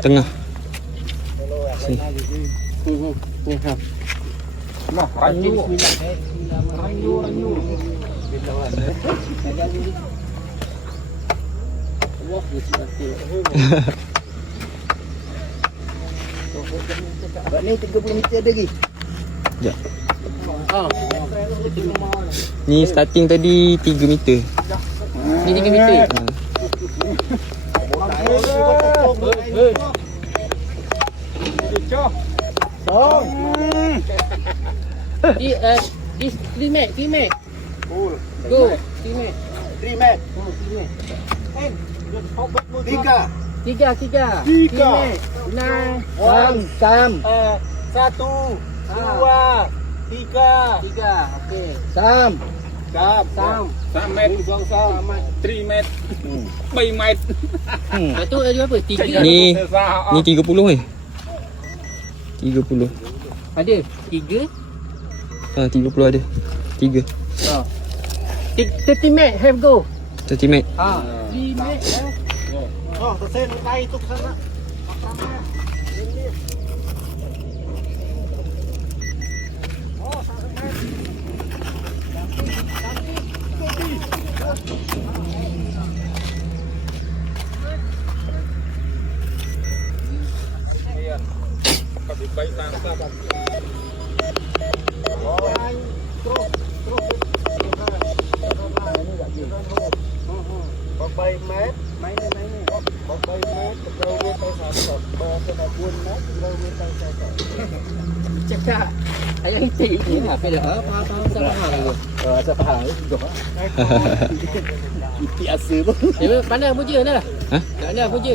Tengah. Sini. Ni ha. Nah, ranyu. Ranyu. Wah, ni 30 meter ada lagi. Sekejap. Ni starting tadi 3 meter. Ni 3 meter. This 3 mat. Cool. Go. 3 mat. 3 mat. 3. 3 mat. Nah. 1, 2, 3. 3. Okey. Sam. 3 mat. 3 mat. 3 mat. Itu ada berapa? 3. Ni 30 ni. 30. Ada 3. 30 ada. 3. 30 mat have go. 30 mat. 3 mat. Oh, tersen naik tu ke sana. Bay mét, mấy bay mét, đâu biết tay sao sọt, bờ cái nào buôn mét, đâu biết tay sao sọt. Cakap ayam tik ni lah pela apa salah tu. Siapa hang itu? Biasa pun. Dia pandai puja dah. Ha? Pandai puja.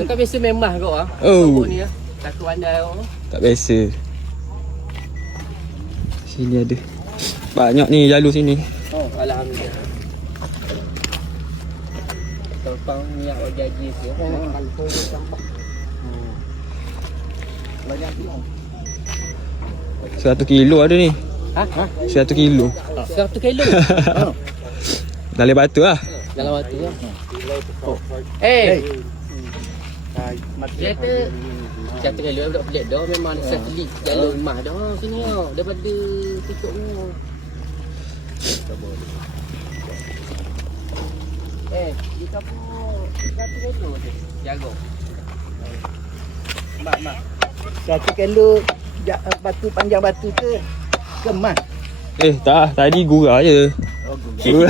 Dekat biasa memah kau ah. Oh. Ni ah. Takut pandai kau. Tak biasa. Sini ada. Banyak ni jalur sini. Oh, alhamdulillah. Topang minyak gaji tu. Kampung sampah. Banyak tu. 100 kilo ada ni. Ha? 100 kilo. 100 kilo. Dalam batu lah. Dalam waktu lah. Dia kata kalau budak pelik dah memang ada satelit jalur rumah dah sini tau. Daripada tutup ni. Kita pun 100 kilo tu. Jaga. Mak. 1 kilo batu panjang batu ke kemas? Tak, tadi gurau je. Gurau.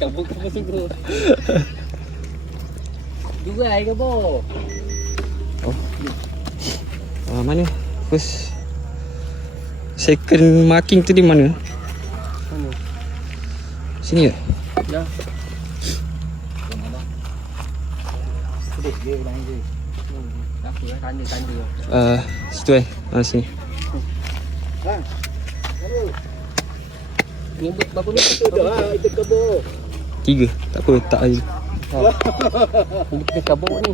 Kabut sungguh. Durai ke bo? Mana? First second marking tu di mana? Sini ke? Ya. Sedih dia bilang je. Apa tanda. Situ sini. Ni berapa meter tu Dah itu kebo. 3. Tak apa, tak lagi. Ini kabut ni.